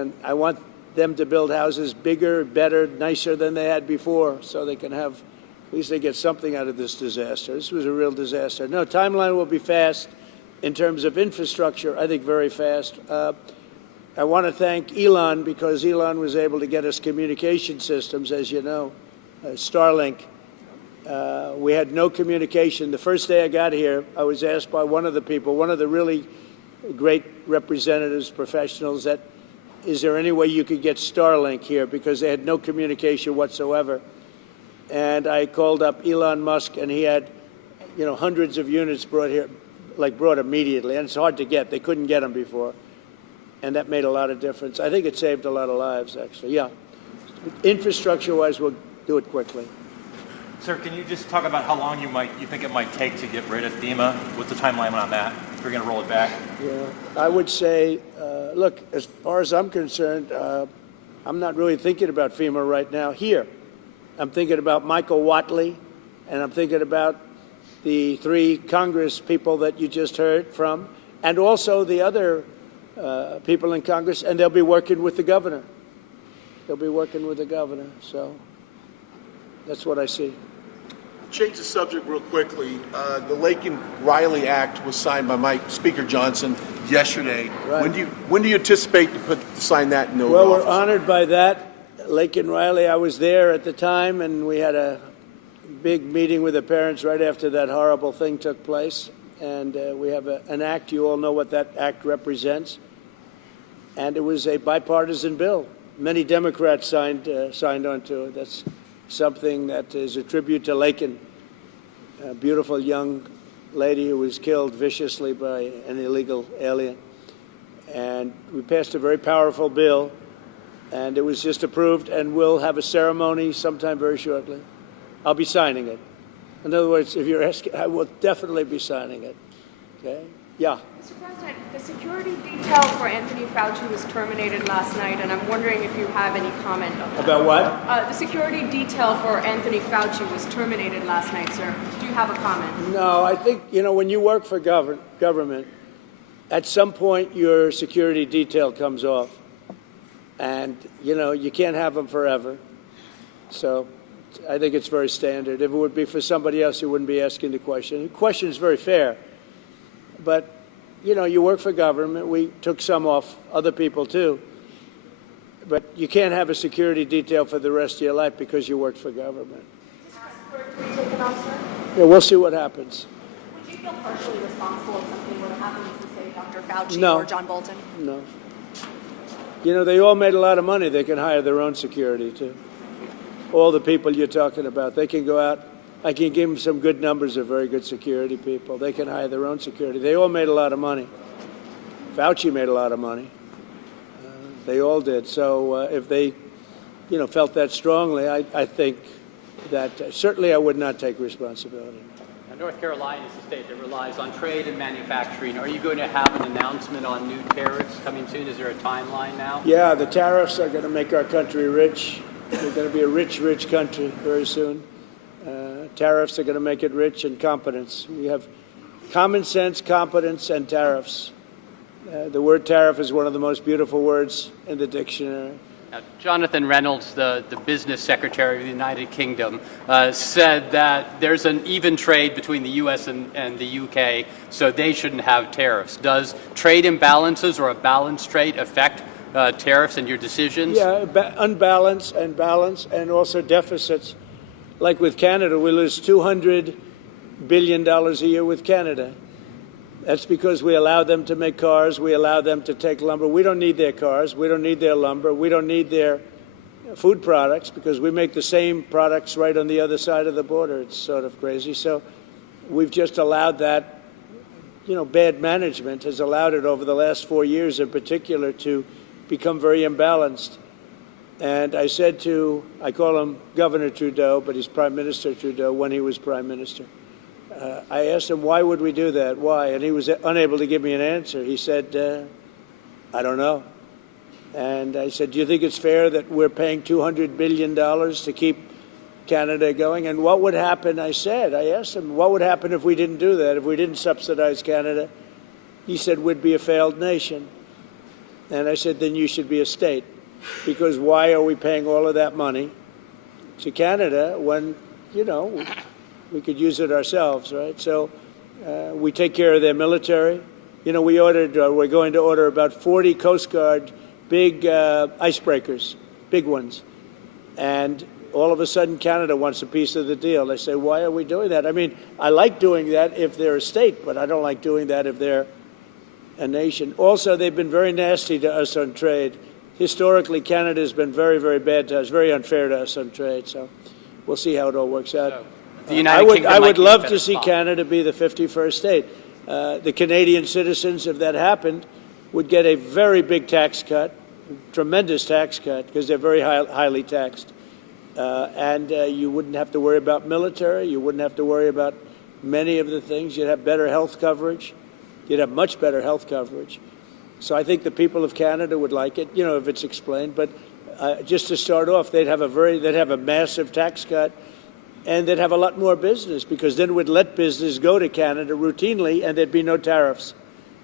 And I want them to build houses bigger, better, nicer than they had before, so they can have, at least they get something out of this disaster. This was a real disaster. No, timeline will be fast. In terms of infrastructure, I think very fast. I want to thank Elon, because Elon was able to get us communication systems, as you know, Starlink. We had no communication. The first day I got here, I was asked by one of the people, one of the really great representatives, professionals, that is there any way you could get Starlink here, because they had no communication whatsoever. And I called up Elon Musk, and he had, hundreds of units brought here, brought immediately. And it's hard to get. They couldn't get them before. And that made a lot of difference. I think it saved a lot of lives, actually. Yeah. Infrastructure-wise, we'll do it quickly. Sir, can you just talk about how long you think it might take to get rid of FEMA? What's the timeline on that? If you're going to roll it back? Yeah, I would say, look, as far as I'm concerned, I'm not really thinking about FEMA right now here. I'm thinking about Michael Watley, and I'm thinking about the 3 Congress people that you just heard from, and also the other people in Congress, and they'll be working with the governor. They'll be working with the governor, so that's what I see. Change the subject real quickly. The Laken Riley Act was signed by Speaker Johnson yesterday. Right. When do you anticipate to sign that into office? Well, we're honored by that. Laken Riley, I was there at the time, and we had a big meeting with the parents right after that horrible thing took place. And we have an act. You all know what that act represents. And it was a bipartisan bill. Many Democrats signed onto it. That's something that is a tribute to Laken, a beautiful young lady who was killed viciously by an illegal alien. And we passed a very powerful bill, and it was just approved, and we'll have a ceremony sometime very shortly. I'll be signing it. In other words, if you're asking, I will definitely be signing it. Okay? Yeah. Mr. President, the security detail for Anthony Fauci was terminated last night, and I'm wondering if you have any comment on that. About what? The security detail for Anthony Fauci was terminated last night, sir. Do you have a comment? No, I think, when you work for government, at some point your security detail comes off. And, you can't have them forever. So I think it's very standard. If it would be for somebody else, you wouldn't be asking the question. The question is very fair. But, you work for government. We took some off, other people too. But you can't have a security detail for the rest of your life because you worked for government. Is this be taken off, sir? Yeah, we'll see what happens. Would you feel partially responsible if something were to happen to, say, Dr. Fauci No. or John Bolton? No. They all made a lot of money. They can hire their own security, too. All the people you're talking about, they can go out. I can give them some good numbers of very good security people. They can hire their own security. They all made a lot of money. Fauci made a lot of money. They all did. So if they, felt that strongly, I think that certainly I would not take responsibility. North Carolina is a state that relies on trade and manufacturing. Are you going to have an announcement on new tariffs coming soon? Is there a timeline now? Yeah, the tariffs are going to make our country rich. We're going to be a rich, rich country very soon. Tariffs are going to make it rich, and competence. We have common sense, competence, and tariffs. The word tariff is one of the most beautiful words in the dictionary. Now, Jonathan Reynolds, the business secretary of the United Kingdom, said that there's an even trade between the U.S. and the UK, so they shouldn't have tariffs. Does trade imbalances or a balanced trade affect tariffs and your decisions? Yeah, unbalanced and balance, and also deficits. Like with Canada, we lose $200 billion a year with Canada. That's because we allow them to make cars. We allow them to take lumber. We don't need their cars. We don't need their lumber. We don't need their food products because we make the same products right on the other side of the border. It's sort of crazy. So we've just allowed that. Bad management has allowed it over the last 4 years in particular to become very imbalanced. And I said I call him Governor Trudeau, but he's Prime Minister Trudeau when he was Prime Minister. I asked him, why would we do that? Why? And he was unable to give me an answer. He said, I don't know. And I said, do you think it's fair that we're paying $200 billion to keep Canada going? And what would happen, I asked him, what would happen if we didn't do that, if we didn't subsidize Canada? He said, we'd be a failed nation. And I said, then you should be a state, because why are we paying all of that money to Canada when, we could use it ourselves, right? So we take care of their military. We're going to order about 40 Coast Guard big icebreakers, big ones. And all of a sudden, Canada wants a piece of the deal. They say, why are we doing that? I mean, I like doing that if they're a state, but I don't like doing that if they're a nation. Also, they've been very nasty to us on trade. Historically, Canada has been very, very bad to us, very unfair to us on trade. So we'll see how it all works out. The United Kingdom I might would be in a love better to see spot. Canada be the 51st state. The Canadian citizens, if that happened, would get a very big tax cut, tremendous tax cut, because they're very highly taxed. And you wouldn't have to worry about military. You wouldn't have to worry about many of the things. You'd have better health coverage. You'd have much better health coverage. So I think the people of Canada would like it, if it's explained. But just to start off, they'd have a massive tax cut, and they'd have a lot more business, because then we'd let business go to Canada routinely, and there'd be no tariffs.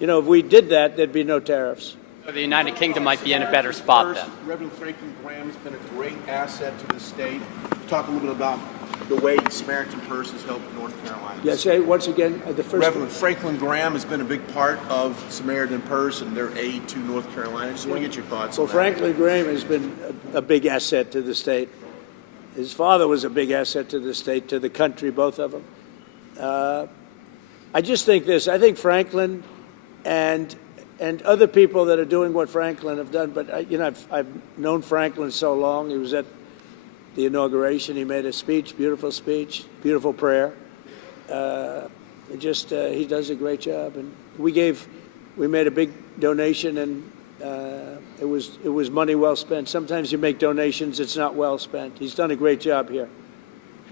If we did that, there'd be no tariffs. So the United Kingdom might be in a better spot then. Reverend Franklin Graham has been a great asset to the state. Talk a little bit about the way Samaritan Purse has helped North Carolina. Yes, once again, the first. Reverend Franklin Graham has been a big part of Samaritan Purse and their aid to North Carolina. Just want to get your thoughts Well, on that. Franklin Graham has been a big asset to the state. His father was a big asset to the state, to the country, both of them. I just think this. I think Franklin and other people that are doing what Franklin have done, but I've known Franklin so long. He was at the inauguration. He made a speech, beautiful prayer. He does a great job. And we made a big donation, and it was money well spent. Sometimes you make donations, it's not well spent. He's done a great job here.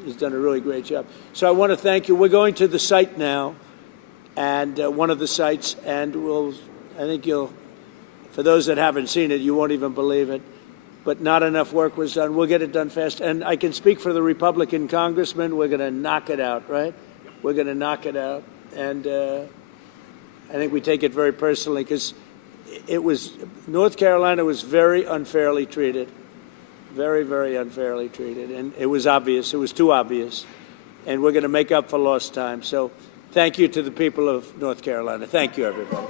He's done a really great job. So I want to thank you. We're going to the site now, and one of the sites, and I think for those that haven't seen it, you won't even believe it, but not enough work was done. We'll get it done fast. And I can speak for the Republican congressman. We're going to knock it out, right? We're going to knock it out. And I think we take it very personally, because North Carolina was very unfairly treated, very, very unfairly treated. And it was obvious. It was too obvious. And we're going to make up for lost time. So thank you to the people of North Carolina. Thank you, everybody.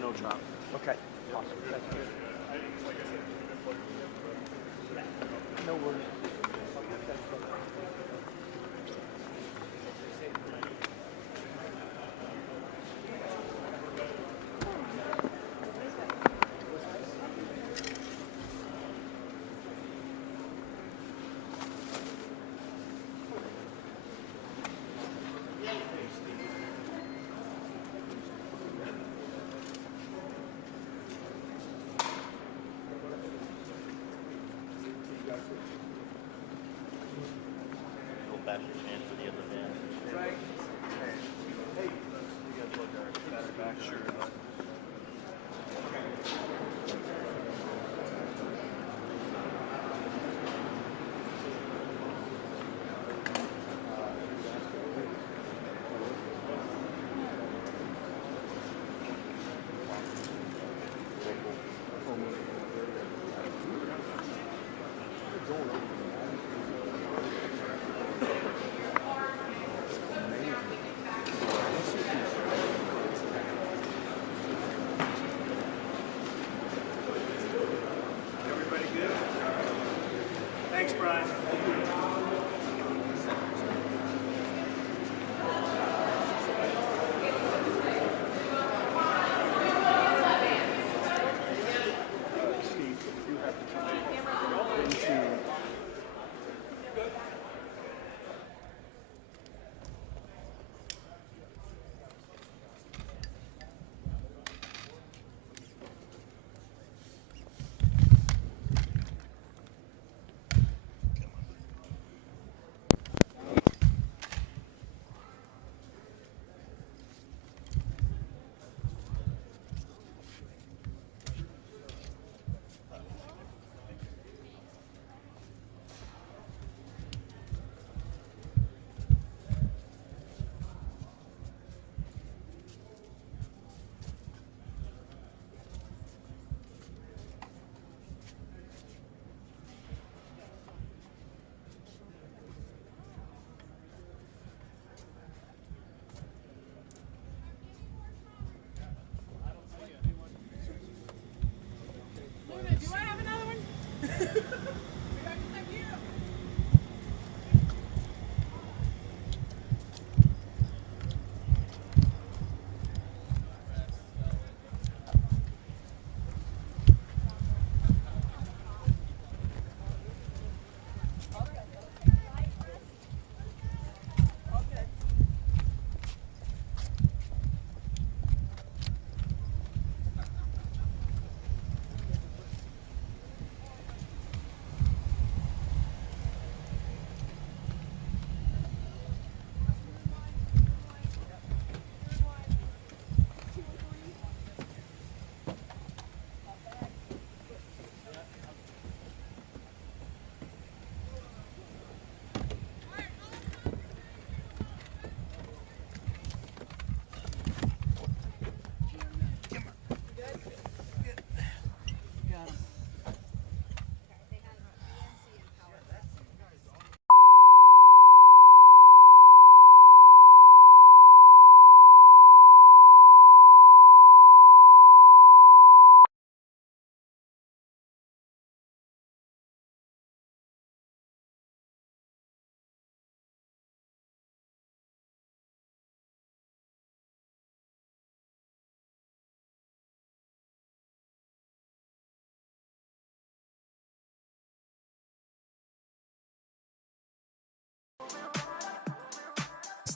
No drop. Okay. Awesome. That's good. No worries.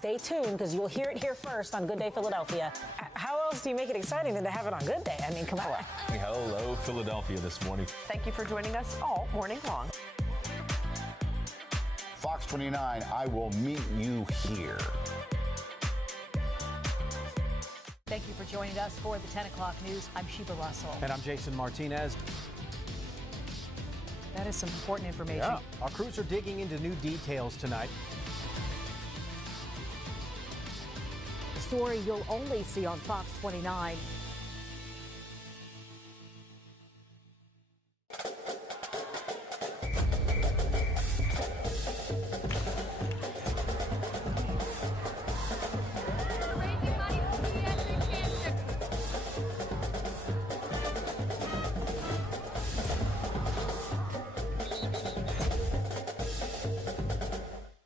Stay tuned because you'll hear it here first on Good Day Philadelphia. How else do you make it exciting than to have it on Good Day? I mean, come on. Hello, Philadelphia this morning. Thank you for joining us all morning long. Fox 29, I will meet you here. Thank you for joining us for the 10 o'clock news. I'm Sheba Russell. And I'm Jason Martinez. That is some important information. Yeah. Our crews are digging into new details tonight. A story you'll only see on Fox 29.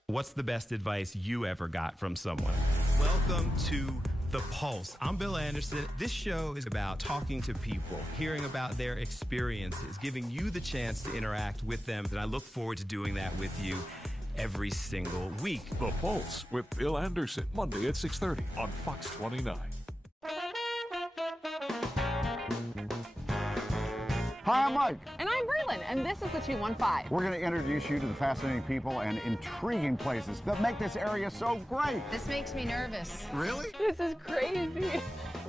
What's the best advice you ever got from someone? Welcome to The Pulse. I'm Bill Anderson. This show is about talking to people, hearing about their experiences, giving you the chance to interact with them. And I look forward to doing that with you every single week. The Pulse with Bill Anderson, Monday at 6:30 on Fox 29. Hi, I'm Mike. And I'm Berlin, and this is the 215. We're going to introduce you to the fascinating people and intriguing places that make this area so great. This makes me nervous. Really? This is crazy.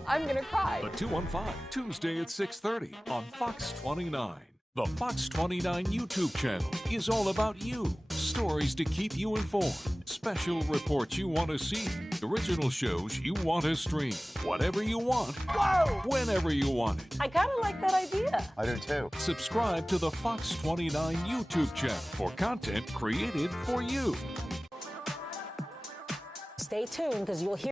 I'm going to cry. The 215, Tuesday at 6:30 on Fox 29. The Fox 29 YouTube channel is all about you. Stories to keep you informed. Special reports you want to see. Original shows you want to stream. Whatever you want. Whoa! Whenever you want it. I kind of like that idea. I do too. Subscribe to the Fox 29 YouTube channel for content created for you. Stay tuned because you'll hear